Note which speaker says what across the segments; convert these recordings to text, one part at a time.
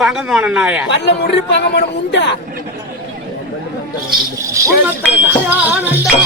Speaker 1: பங்கமான நாய
Speaker 2: பல்ல முடி பங்கமான முண்டா முண்டை. உன்னத்தன் தயானந்தா.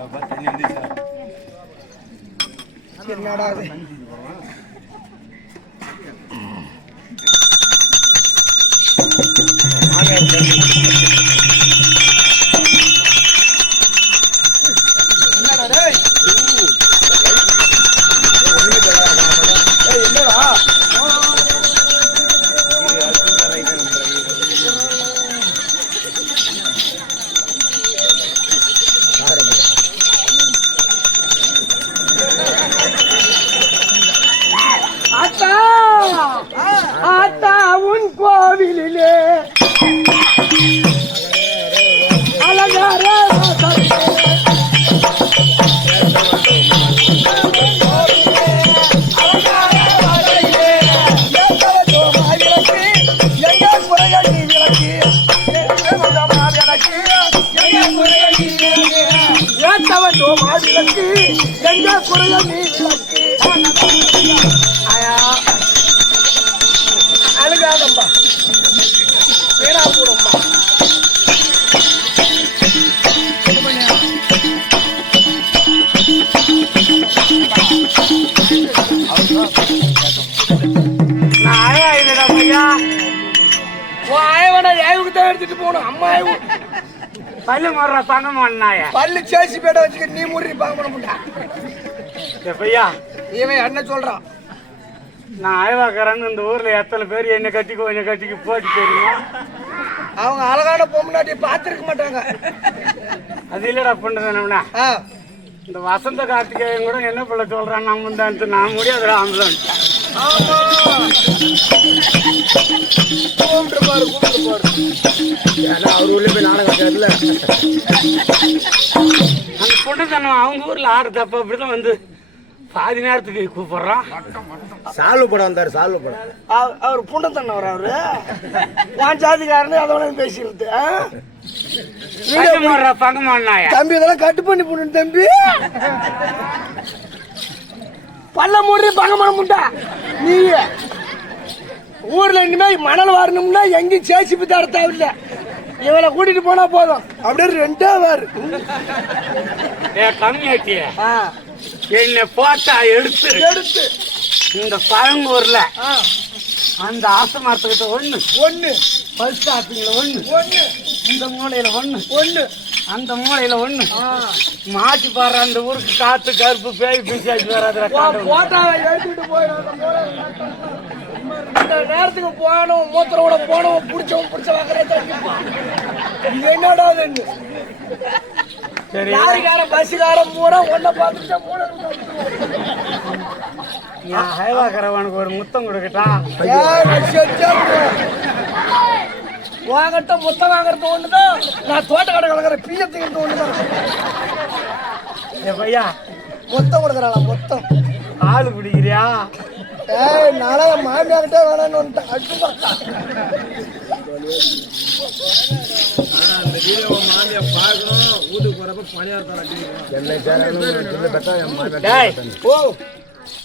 Speaker 2: என்னடா அது என்னடா அழுகாதம்பா வீணா தான் எடுத்துட்டு போகணும். அம்மா
Speaker 1: பல்லு போடுற பங்கமான நாய?
Speaker 2: பல்லு சேசி பேட்டை வச்சுக்க நீ முறி பார்க்க முடியா
Speaker 1: ஏ பையா
Speaker 2: இவன் என்ன சொல்றான்?
Speaker 1: நான் ஆய்வாக்கிறேன்னு இந்த ஊர்ல எத்தனை பேர் என்ன கட்டிக்கோ என்ன கட்டிக்கு போட்டு தெரியுமா?
Speaker 2: அவங்க அழகான பொம்னாட்டி பார்த்துருக்க மாட்டாங்க.
Speaker 1: அது இல்லடா பண்ணுறேன் இந்த வசந்த கார்த்திகேயன் கூட என்ன பிள்ளை சொல்றான் நம்ம தான் நான் முடியாதுடா ஆம்பளை
Speaker 2: ஆமா. கூப்பிட்டு பாரு கூப்பிட்டு பாரு.
Speaker 3: ஏன்னா அவர் உள்ள போய் நாடகம் தெரியல
Speaker 1: அந்த பொண்ணுத்தனம் அவங்க ஊர்ல ஆடுறப்ப அப்படிதான் வந்து பாதி நேரத்துக்கு கூப்பிடுறான்.
Speaker 3: சால்வ படம் வந்தாரு சால்வ படம்.
Speaker 2: அவ- அவர் புண்டத்தண்ணவர் அவரு. வான் ஜாதிக்காரனு அதோட பேசிடுது
Speaker 1: பங்கமான
Speaker 2: தம்பி இதெல்லாம் கட்டு பண்ணி போடு தம்பி. பல்ல மூடி பகமான முண்டா நீ ஊர்ல இனிமே மணல் வாரணும்னா எங்கேயும் சேசிப்பி தர தேவையில்ல இவனை கூட்டிட்டு போனா போதும். அப்படியே ரெண்டே வாரு.
Speaker 1: ஏ கம்மியாட்டிய
Speaker 2: ஆ,
Speaker 1: என்னை போட்டா எடுத்து.
Speaker 2: எடுத்து.
Speaker 1: இந்த பழங்கூர்ல அந்த ஆசை மரத்துக்கிட்ட ஒண்ணு.
Speaker 2: ஒண்ணு.
Speaker 1: பஸ் ஸ்டாப்பிங்ல ஒண்ணு.
Speaker 2: ஒண்ணு.
Speaker 1: இந்த மூலையில ஒண்ணு.
Speaker 2: ஒண்ணு.
Speaker 1: அந்த மூலையில ஒண்ணு. மாட்டி பாரு அந்த ஊருக்கு காத்து கருப்பு பேய் பிசாச்சு
Speaker 2: இந்த நேரத்துக்கு போனோம் மூத்திரோட போனோம் பிடிச்சவன் பிடிச்ச வாக்குறே தட்டிப்பான் இது என்னடா
Speaker 1: சரி.
Speaker 2: லாரிக்காரன் பஸ்ஸுக்காரன் பூரா ஒன்ன பார்த்துட்டு மூணு
Speaker 1: என் ஹைவாக்கிறவனுக்கு ஒரு முத்தம் கொடுக்கட்டான்
Speaker 2: வாங்கட்ட மொத்தம் வாங்குறது ஒண்ணுதான் நான் தோட்ட கடை கலக்கிற பீயத்துக்கு ஒண்ணுதான்
Speaker 1: ஏ பையா
Speaker 2: மொத்தம் கொடுக்குறாளா மொத்தம்?
Speaker 1: ஆளு பிடிக்கிறியா?
Speaker 2: ஏய் நாளா மாமியார்கிட்டே வேணான்னு வந்துட்டேன் அட்டு பக்கா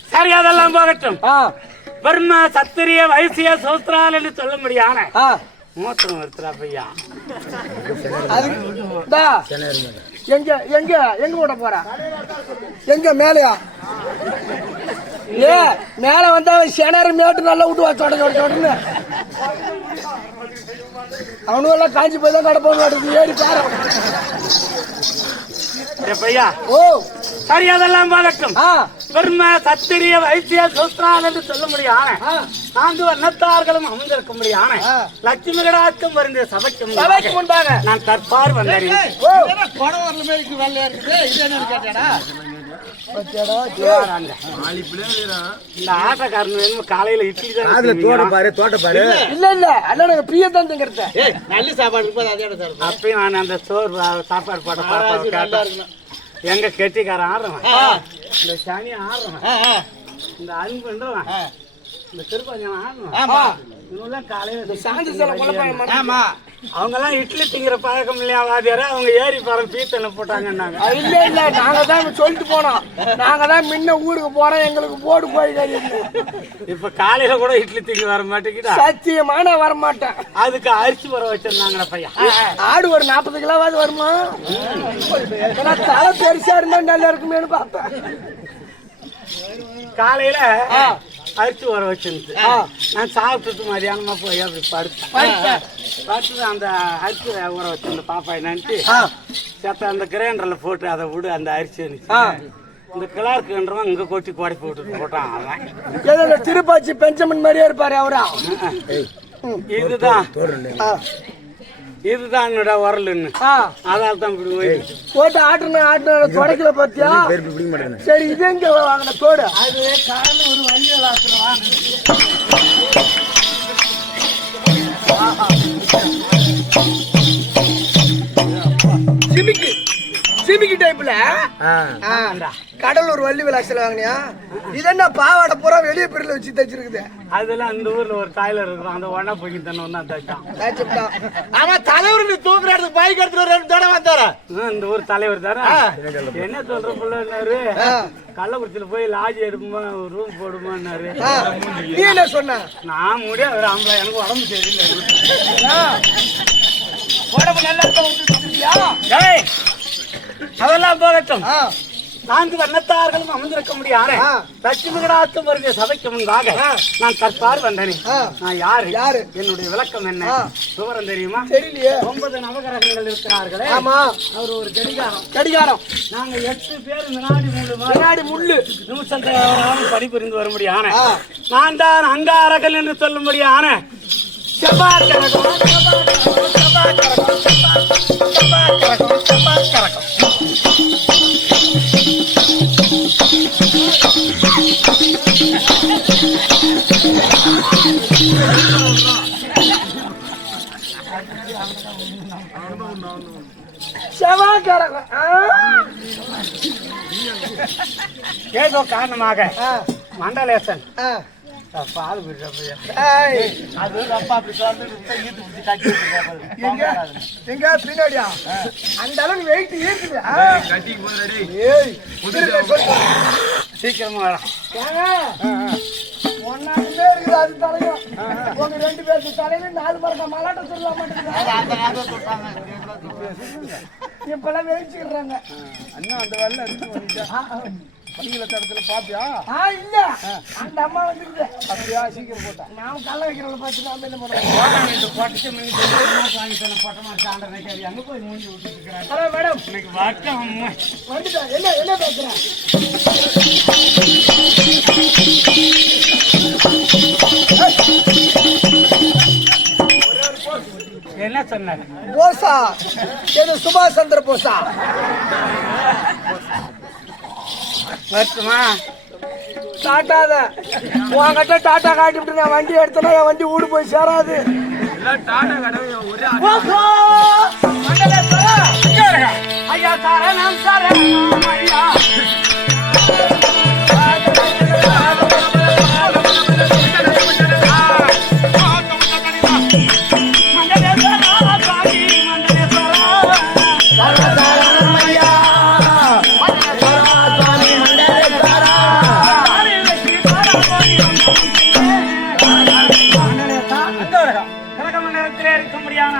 Speaker 1: சரி அதெல்லாம் போகட்டும்.
Speaker 2: ஆ.
Speaker 1: பர்ம சத்திரிய வைசிய சோஸ்திரால் என்று சொல்ல முடியான
Speaker 2: ஆ.
Speaker 1: மூத்திரம் வருத்துறா பையா?
Speaker 2: எங்க எங்க எங்க விட போற? எங்க மேலையா? ஏ மேல வந்தா சேனாரு மேட்டு நல்லா விட்டு வா சொட சொட சொடன்னு அவனும் எல்லாம் காஞ்சி போய் தான் கடப்போம் மாட்டேங்குது ஏறி பாரு
Speaker 1: பையா
Speaker 2: ஓ
Speaker 1: சரி அதெல்லாம்
Speaker 2: ஆ
Speaker 1: பெரும சத்திரிய வைசிய சோஸ்திரால் என்று சொல்ல முடியான நான்கு வண்ணத்தார்களும் அமர்ந்திருக்க முடியான. லட்சுமி கடாக்கம் வருந்த சபைக்கு
Speaker 2: சபைக்கு
Speaker 1: முன்பாக நான் தற்பார் வந்தேன் இந்த ஆட்டக்காரன் வேணும் காலையில இட்லி தான்
Speaker 3: காதுல தோட்ட பாரு தோட்ட பாரு.
Speaker 2: இல்ல இல்ல. பிய தான் திங்கிறத.
Speaker 1: அப்பயும் நான் அந்த சோறு சாப்பாடு போட பாப்பாவை. எங்க கெட்டிக்காரன் ஆடுறவன் இந்த சனி ஆடுறவன் இந்த அன்புன்றவன் இந்த திருப்பஞ்சன் ஆடுறவன் இவங்கெல்லாம் காலையில
Speaker 2: சாந்தி சில குழப்பம்
Speaker 1: அவங்க எல்லாம் இட்லி திங்கிற பழக்கம் இல்லையா வாதியார அவங்க ஏரி பாரம் பீத்தனை போட்டாங்கன்னாங்க.
Speaker 2: இல்ல இல்ல நாங்க தான் சொல்லிட்டு போனோம். நாங்க தான் முன்ன ஊருக்கு போறோம் எங்களுக்கு போடு போய்
Speaker 1: இப்ப காலையில கூட இட்லி திங்க வர மாட்டேங்கிட்டா
Speaker 2: சத்தியமா நான் வரமாட்டேன்.
Speaker 1: அதுக்கு அரிசி வர வச்சிருந்தாங்களே பையன்.
Speaker 2: ஆடு ஒரு நாற்பது கிலோவாது வருமா? தலை பெருசா இருந்தா நல்லா இருக்குமேனு பார்த்தேன்
Speaker 1: காலையில. அரிசி வர வச்சிருந்து. நான் சாப்பிட்டுட்டு மதியானமா போய் அப்படி படுத்தேன். படுத்து அந்த அரிசி ஊற வச்சிருந்த பாப்பா என்னன்ட்டு. சேர்த்த அந்த கிரைண்டர்ல போட்டு அதை விடு அந்த அரிசி.
Speaker 2: ஆ.
Speaker 1: இந்த கிளார்க்குன்றவன் இங்க கொட்டி குடை போட்டு போட்டான் அவன்
Speaker 2: திருப்பாச்சி பெஞ்சமின் மாதிரியே இருப்பாரு அவரா
Speaker 1: இதுதான். இதுதான் என்னோட உரலுன்னு
Speaker 2: ஆ.
Speaker 1: அதால் தான் இப்படி
Speaker 2: போட்டு ஆட்டுன ஆட்டுன தொடக்கல பாத்தியா? சரி இது எங்க வாங்கின? தோடு
Speaker 1: அது காலைல ஒரு வழியில் ஆத்துல
Speaker 2: சிமிக்கி. சிமிக்கி டைப்ல
Speaker 3: ஆ.
Speaker 2: கடலூர் வள்ளி விலாசில வாங்கினியா? இது என்ன பாவாடை பூரா வெளியே பிரில வச்சு தச்சிருக்குது?
Speaker 1: அதுல அந்த ஊர்ல ஒரு டாய்லர் இருக்கும். அந்த ஒன்னா போய் தானே தான் தச்சான்.
Speaker 2: தச்சுட்டான்
Speaker 4: ஆமா தலைவர் நீ தூக்குற இடத்துக்கு பைக் எடுத்துட்டு ரெண்டு தடவை வந்தாரு?
Speaker 1: இந்த ஊர் தலைவர் தானே? என்ன சொல்ற பிள்ளைன்னாரு? கள்ளக்குறிச்சியில போய் லாட்ஜ் எடுப்போமா ரூம் போடுமான்னாரு.
Speaker 2: நீ என்ன சொன்ன?
Speaker 1: நான் முடியாது ஒரு ஆம்பளை. எனக்கு உடம்பு சரியில்லை.
Speaker 2: உடம்பு நல்லா இருக்க?
Speaker 1: அதெல்லாம் போகட்டும். நான்கு வண்ணத்தார்களும் அமர்ந்திருக்க முடியாது.
Speaker 2: ஆ.
Speaker 1: லட்சுமி கடாத்தும் வருகிற சபைக்கு முன்பாக. நான் தற்பார் வந்தேனே. நான் யாரு?
Speaker 2: யாரு?
Speaker 1: என்னுடைய விளக்கம் என்ன. விவரம் தெரியுமா?
Speaker 2: தெரியலையே.
Speaker 1: ஒன்பது நவகிரகங்கள் இருக்கிறார்களே.
Speaker 2: ஆமா.
Speaker 1: அவர் ஒரு கடிகாரம்.
Speaker 2: கடிகாரம்.
Speaker 1: நாங்க எட்டு பேர் நாடி மூணு
Speaker 2: பின்னாடி முள்ளு.
Speaker 1: நிமிஷத்தை பணிபுரிந்து வரும்படியான
Speaker 2: ஆ.
Speaker 1: நான் தான் அங்காரகன் என்று சொல்லும்படியான செவ்வாய்க்கிரகம் ஏதோ காரணமாக மண்டலேசன். பால்
Speaker 4: அது அப்பா அப்படி.
Speaker 2: எங்க? பின்னாடியா? அந்த அளவுக்கு வெயிட் சொல்லு.
Speaker 1: சீக்கிரமா வரேன்
Speaker 2: ஒண்ணாவே இருக்குது அது தலையும் உங்க ரெண்டு பேருக்கு தலையில நாலு மரக்க மலாட்ட சொல்ல. மாட்டேங்குது இப்பெல்லாம் வெயிச்சுக்கிறாங்க
Speaker 3: அண்ணா அந்த அடிச்சு பண்ணிட்டேன் பள்ளியில தடத்துல பாப்பியா?
Speaker 2: ஆ இல்ல. அந்த அம்மா வந்துருக்குது
Speaker 3: அப்படியா சீக்கிரம் போட்டா.
Speaker 2: நாம கள்ள வைக்கிறவங்கள பார்த்து நாம என்ன பண்ணுவோம்
Speaker 1: பொட்டச்சு மணி வாங்கி தன பொட்ட ஆண்டை அங்க போய் மூஞ்சி விட்டுருக்கிறேன்
Speaker 2: ஹலோ மேடம்.
Speaker 1: இன்னைக்கு வட்டம்
Speaker 2: வந்துட்டேன் என்ன என்ன பேசுறேன்
Speaker 1: என்ன சொன்னாரு?
Speaker 2: போசா. இது சுபாஷ் சந்திர போசா?
Speaker 1: வருத்தமா
Speaker 2: டாட்டாத உன்கிட்ட டாட்டா காட்டிவிட்டு நான் வண்டி எடுத்தனா என் வண்டி ஊடு போய் சேராது.
Speaker 3: கடை ஒரே
Speaker 2: போசா! மண்டலேஸ்வரா!
Speaker 1: ஐயா.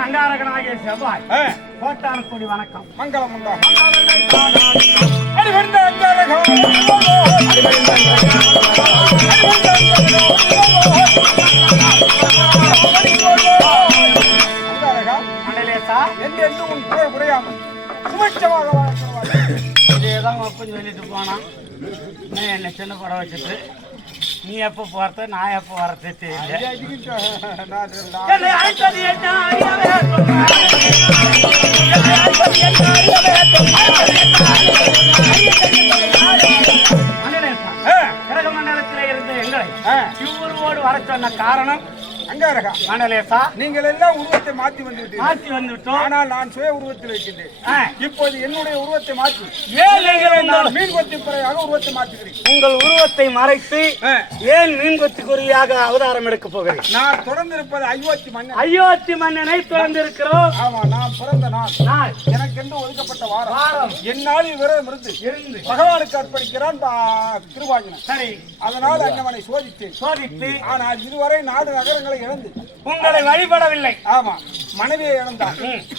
Speaker 1: அங்காரகனாகிய செவ்வாய் கோட்டான கொடி வணக்கம்.
Speaker 3: மங்களம்
Speaker 1: சொல்லிட்டு போனான். நீ என்னை சின்ன படம் வச்சுட்டு. நீ எப்போ போறத நான் எப்போ வரது கடகமண்டலத்திலே இருந்த எங்களை இவ்வொருவோடு வர சொன்ன காரணம்
Speaker 3: அங்காரகா
Speaker 1: மண்டலேசா
Speaker 3: நீங்கள் எல்லாம் உருவத்தை மாற்றி வந்து
Speaker 1: மாற்றி வந்துவிட்டோம்
Speaker 3: ஆனால் நான் சுய உருவத்தில் இருக்கின்றேன் இப்போது என்னுடைய உருவத்தை மாற்றி.
Speaker 1: ஏன் நீங்கள்
Speaker 3: நான்
Speaker 1: இருந்தாலும்
Speaker 3: மீன் கொத்தி பிறையாக உருவத்தை மாற்றுகிறேன்?
Speaker 1: உங்கள் உருவத்தை மறைத்து. ஏன் மீன்கொத்தி குறியாக அவதாரம் எடுக்க போகிறேன்?
Speaker 3: நான் தொடர்ந்திருப்பது அயோத்தி மன்னன்.
Speaker 1: அயோத்தி மன்னனை திறந்திருக்கிறோம்
Speaker 3: ஆமா நான் பிறந்த நாள். எனக்கென்று ஒதுக்கப்பட்ட வாரம்.
Speaker 1: வாரம்.
Speaker 3: என்னால் விரதம் இருந்து
Speaker 1: இருந்து
Speaker 3: பகவானுக்கு அர்ப்பணிக்கிறான் திருவாகினன்
Speaker 1: சரி.
Speaker 3: அதனால் அங்கவனை சோதித்தேன்.
Speaker 1: சோதித்து.
Speaker 3: ஆனால் இதுவரை நாடு நகரங்களை இழந்து.
Speaker 1: உங்களை வழிபடவில்லை.
Speaker 3: ஆமா மனைவியை இழந்தான்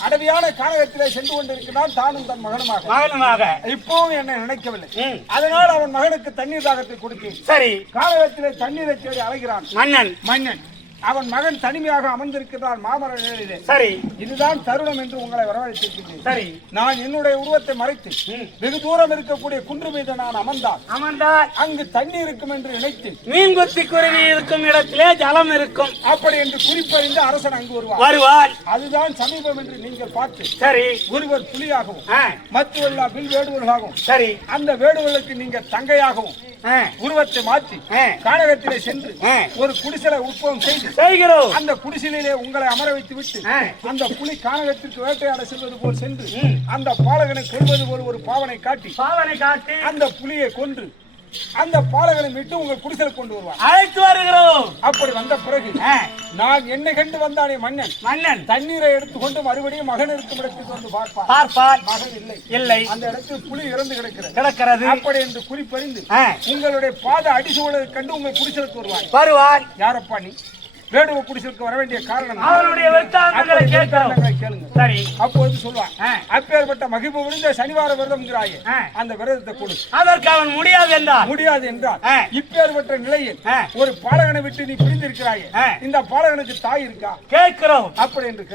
Speaker 3: அடவியான கானகத்திலே சென்று கொண்டிருக்கிறான் தானும் தன் மகனுமாக.
Speaker 1: மகனுமாக.
Speaker 3: இப்பவும் என்னை நினைக்கவில்லை. அதனால் அவன் மகனுக்கு தண்ணீர் தாகத்தை கொடுத்தேன்.
Speaker 1: சரி.
Speaker 3: கானகத்திலே தண்ணீரை தேடி அலைகிறான்.
Speaker 1: மன்னன்.
Speaker 3: மன்னன். அவன் மகன் தனிமையாக அமர்ந்திருக்கிறான் மாமர நிலையிலே
Speaker 1: சரி.
Speaker 3: இதுதான் தருணம் என்று உங்களை வரவழைத்திருக்கின்றேன்
Speaker 1: சரி.
Speaker 3: நான் என்னுடைய உருவத்தை மறைத்து வெகு தூரம் இருக்கக்கூடிய குன்று மீது நான் அமர்ந்தால்
Speaker 1: அமர்ந்தால்
Speaker 3: அங்கு தண்ணி இருக்கும் என்று நினைத்தேன்.
Speaker 1: மீன்கொத்தி குருவி இருக்கும் இடத்திலே ஜலம் இருக்கும்.
Speaker 3: அப்படி என்று குறிப்பறிந்து அரசன் அங்கு வருவார்
Speaker 1: வருவார்
Speaker 3: அதுதான் சமீபம் என்று நீங்கள் பார்த்து
Speaker 1: சரி.
Speaker 3: ஒருவர் புலியாகவும் மற்றவர்கள் வில் வேடுவர்களாகவும்
Speaker 1: சரி.
Speaker 3: அந்த வேடுவர்களுக்கு நீங்க தங்கையாகவும் உருவத்தை மாற்றி
Speaker 1: ஆ.
Speaker 3: கானகத்திலே சென்று. ஒரு குடிசலை உற்பவம் செய்து
Speaker 1: செய்கிறோம்
Speaker 3: அந்த குடிசையிலே உங்களை அமர வைத்து விட்டு. அந்த புலி கானகத்திற்கு வேட்டையாட செல்வது போல் சென்று அந்த பாலகனை கொல்வது போல் ஒரு பாவனை காட்டி
Speaker 1: பாவனை காட்டி
Speaker 3: அந்த புலியை கொன்று அந்த பாலகனை விட்டு உங்கள் குடிசலுக்கு கொண்டு வருவார்.
Speaker 1: அழைத்து வருகிறோம்.
Speaker 3: அப்படி வந்த பிறகு நான் என்னை கண்டு வந்தானே மன்னன்?
Speaker 1: மன்னன்.
Speaker 3: தண்ணீரை எடுத்துக்கொண்டு மறுபடியும் மகன் இருக்கும் இடத்துக்கு வந்து பார்ப்பார்.
Speaker 1: பார்ப்பார்.
Speaker 3: மகன் இல்லை.
Speaker 1: இல்லை.
Speaker 3: அந்த இடத்தில் புலி இறந்து கிடக்கிறது.
Speaker 1: கிடக்கிறது.
Speaker 3: அப்படி என்று குறிப்பறிந்து உங்களுடைய பாத அடிசூழலை கண்டு உங்கள் குடிசலுக்கு வருவார்.
Speaker 1: வருவார்.
Speaker 3: யாரப்பா நீ? வேடுவ குடிசலுக்கு வர வேண்டிய காரணம் என்ன?
Speaker 1: அவனுடைய விருத்தாந்தங்களை
Speaker 3: கேளுங்க
Speaker 1: சரி
Speaker 3: அப்பொழுது சொல்லுவான்
Speaker 1: ஆ.
Speaker 3: அப்பேற்பட்ட மகிழ்வு விழுந்த சனிவார விரதம்ங்கிறாயே
Speaker 1: ஆ.
Speaker 3: அந்த விரதத்தை கொடு
Speaker 1: அதற்கு அவன் முடியாது என்றார்
Speaker 3: முடியாது என்றால். இப்பேற்பட்ட நிலையில். ஒரு பாலகனை விட்டு நீ பிரிந்திருக்கிறாயே. இந்த பாலகனுக்கு தாய் இருக்கா
Speaker 1: கேட்கிறோம்
Speaker 3: அப்படி என்று.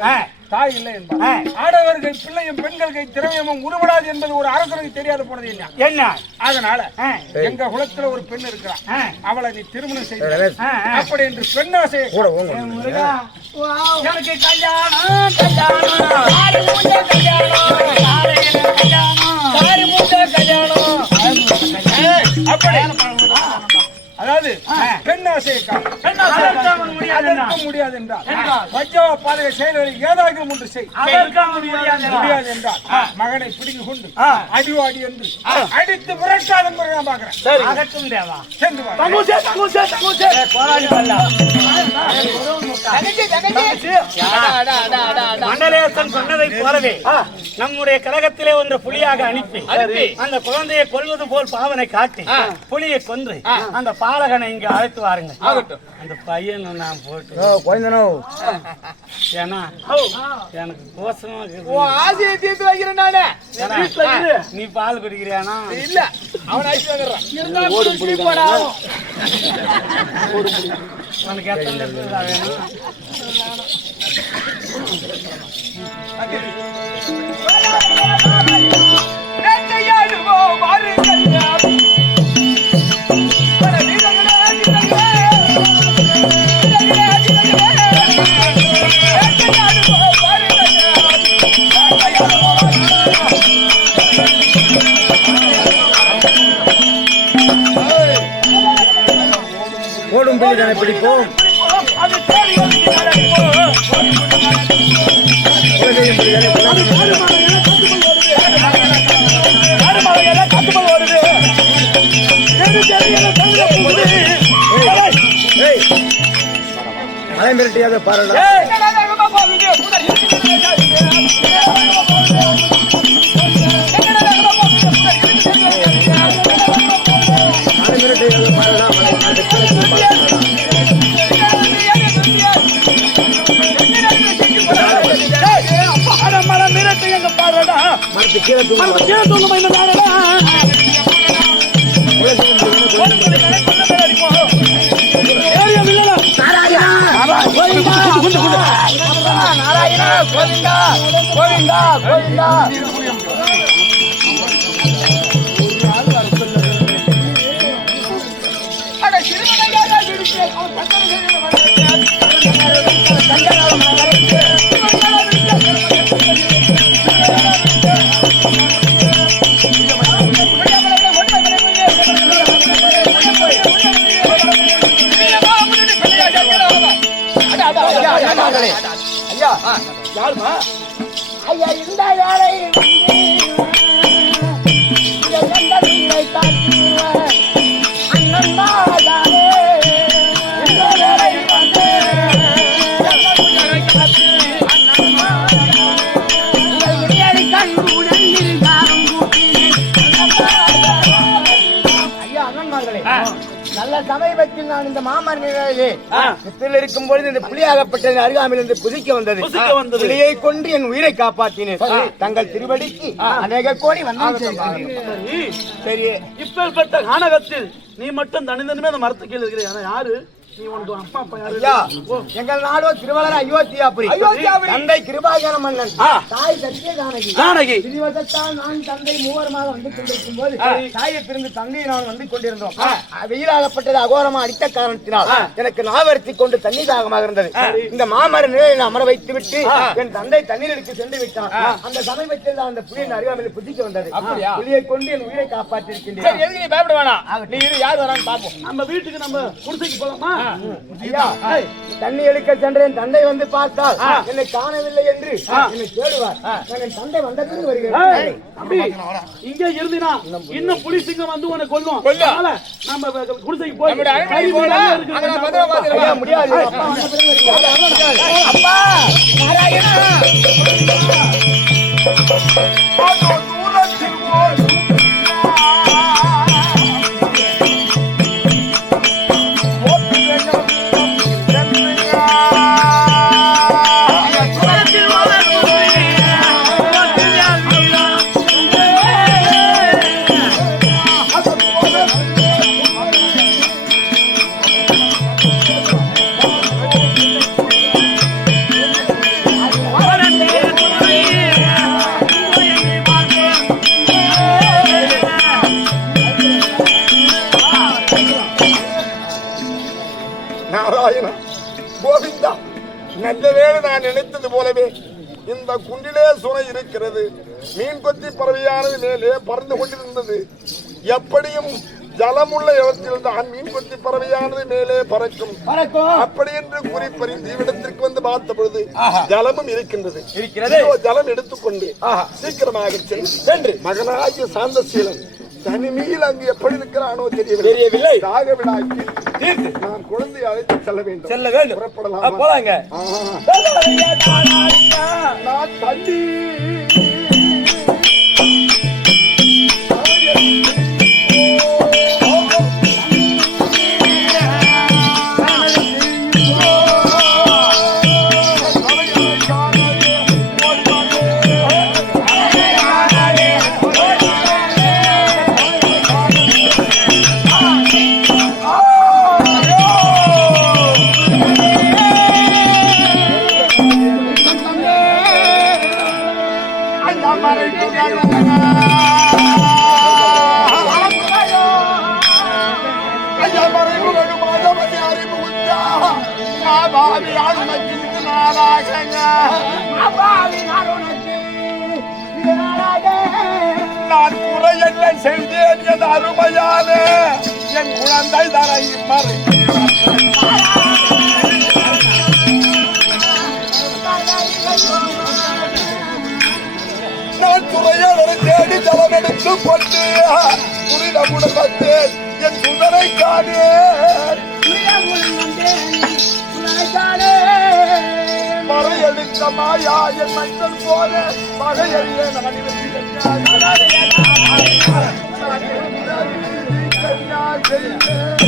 Speaker 3: தாய் இல்லை என்பார். ஆடவர்கள் பிள்ளையும் பெண்களுக்கு திரவியமும் உருவடாது என்பது ஒரு அரசனுக்கு தெரியாத போனது இல்லையா?
Speaker 1: என்ன?
Speaker 3: அதனால எங்க குலத்துல ஒரு பெண் இருக்கிறா. அவளை நீ திருமணம் செய்து. அப்படி என்று
Speaker 1: ஏ முருகா, எனக்கு கல்யாணம் கல்யாணம். ஆறு மூஞ்ச கல்யாணம். காலையில கல்யாணம். ஆறு மூஞ்ச கல்யாணம்
Speaker 3: அப்படி அதாவது பெண் ஆசையை
Speaker 1: முடியாது என்றான்.
Speaker 3: அதற்கும் முடியாது என்றால். வஜ்ஜவ பாதக செயல்களில் ஏதாவது ஒன்று செய்.
Speaker 1: முடியாது
Speaker 3: என்றால். மகனை பிடித்து கொண்டு. அடிவாடி என்று. அடித்து புரட்டாத என்பதை நான் பார்க்கிறேன்.
Speaker 1: அகற்றும் தேவா.
Speaker 3: சென்று
Speaker 1: மண்டலேசன் சொன்னதை போலவே நம்முடைய கழகத்திலே ஒன்று புலியாக அனுப்பி அந்த குழந்தையை கொல்வது போல் பாவனை காட்டி புலியை கொன்று அந்த பாலகனை இங்க அழைத்து வாருங்க அந்த பையனை நான் போட்டு ஏன்னா எனக்கு கோசமா.
Speaker 4: ஆசையை தீர்த்து வைக்கிறேன் நானு.
Speaker 1: நீ பால் குடிக்கிறியானா?
Speaker 4: இல்ல அவன் ஆசி வாங்குறான்
Speaker 1: உனக்கு எத்தனை வேணும்?
Speaker 2: அதனை பிடிப்போம்
Speaker 5: அலைமிரட்டியாக கோவிந்தா கோவிந்தா கோவிந்தா அட சிறுவனையாக இருக்கு. அவன்
Speaker 4: யாரும்மா?
Speaker 5: ஐயா இந்த வேலை சமீபத்தில் நான் இந்த மாமர் நிலையிலே. சித்தில் இருக்கும் பொழுது இந்த புலியாகப்பட்ட அருகாமையில் இருந்து புதிக்க வந்தது. புலியை கொண்டு என் உயிரை காப்பாற்றினேன். தங்கள் திருவடிக்கு அநேக கோடி வந்தேன்
Speaker 4: சரி, இப்பேற்பட்ட கானகத்தில் நீ மட்டும் தனித்தனிமே அந்த மரத்து கீழே இருக்கிற ஆனா யாரு? நீ உனக்கு அம்மா அப்பா யாரு
Speaker 5: ஐயா
Speaker 4: ஓ,
Speaker 5: எங்கள் நாடோ திருவளர் அயோத்தியாபுரி.
Speaker 4: அயோத்தியாபுரி.
Speaker 5: தந்தை கிருபாகர மன்னன்.
Speaker 4: ஆ.
Speaker 5: தாய் சத்திய கானகி
Speaker 4: ஜானகி.
Speaker 5: விதிவசத்தால் நான் தந்தை மூவருமாக வந்து கொண்டிருக்கும் போது
Speaker 4: ஆ.
Speaker 5: தாயை பிரிந்து தந்தையை நான் வந்து கொண்டிருந்தோம். வெயிலாகப்பட்டது அகோரமா அடித்த காரணத்தினால் எனக்கு நாவர்த்தி கொண்டு தண்ணி தாகமாக இருந்தது இந்த மாமர நிலையை நான் அமர வைத்து விட்டு என் தந்தை தண்ணீர் எடுத்து சென்று விட்டான். அந்த சமீபத்தில் தான் அந்த புலியின் அருகாமையில் புதிக்க வந்தது. புலியை கொண்டு என் உயிரை காப்பாற்றி இருக்கின்றேன்
Speaker 6: எதுக்கு நீ பயப்பட வேணாம்? நீ யார் வரான்னு பாப்போம்.
Speaker 4: நம்ம வீட்டுக்கு நம்ம குடிசைக்கு போலாமா?
Speaker 5: தண்ணி எடுக்க சென்ற என் தந்தை வந்து பார்த்தால் என்னை காணவில்லை என்று என்னை தேடுவார். நான் என் தந்தை வந்த பிறகு வருகிறேன்.
Speaker 4: இங்க இருந்தினா இன்னும் புலி. சிங்கம் வந்து உன்னை கொல்லும். நம்ம குடிசைக்கு போய்
Speaker 6: அரண்மனை
Speaker 4: கறி
Speaker 6: போனா,
Speaker 4: மீன்
Speaker 3: நல்ல வேளை நான் நினைத்தது போலவே. இந்த குண்டிலே சுனை இருக்கிறது. மீன் கொத்தி பறவையானது மேலே பறந்து கொண்டிருந்தது. எப்படியும் ஜலமுள்ள இடத்தில் தான் மீன் கொத்தி பறவையானது மேலே பறக்கும். அப்படி என்று கூறி பறிந்து இவ்விடத்திற்கு வந்து பார்த்த பொழுது ஜலமும் இருக்கின்றது. ஜலம் எடுத்துக்கொண்டு சீக்கிரமாக சென்று. மகனாகிய சாந்தசீலன் தனிமையில் அங்கு எப்படி இருக்கிறானோ தெரியவில்லை.
Speaker 6: தெரியவில்லை.
Speaker 3: தாகவிடாக்கி
Speaker 6: தீர்த்து.
Speaker 3: நான் குழந்தையை அழைத்து செல்ல வேண்டும்.
Speaker 6: செல்ல வேண்டும்.
Speaker 3: புறப்படலாம்?
Speaker 6: போலாங்க
Speaker 3: நான் தண்ணி ஐயா மறைமுகடு மாதவதி அறிவு உச்சா மாபாவி அருணக்கிற்கு நாளாகங்க நான் குறை என்ன செய்தேன் என் அருமையானே என் குழந்தை தரை மறை நான் துறையாளரை தேடி தளமெடுத்து கொண்டு புரிதமுடன் வந்தேன் என் சுடரை
Speaker 5: காணே. மறையெழுத்த மாயா என் மைந்தன் போல.
Speaker 2: மகையெழுத
Speaker 3: நாடிவிட்டு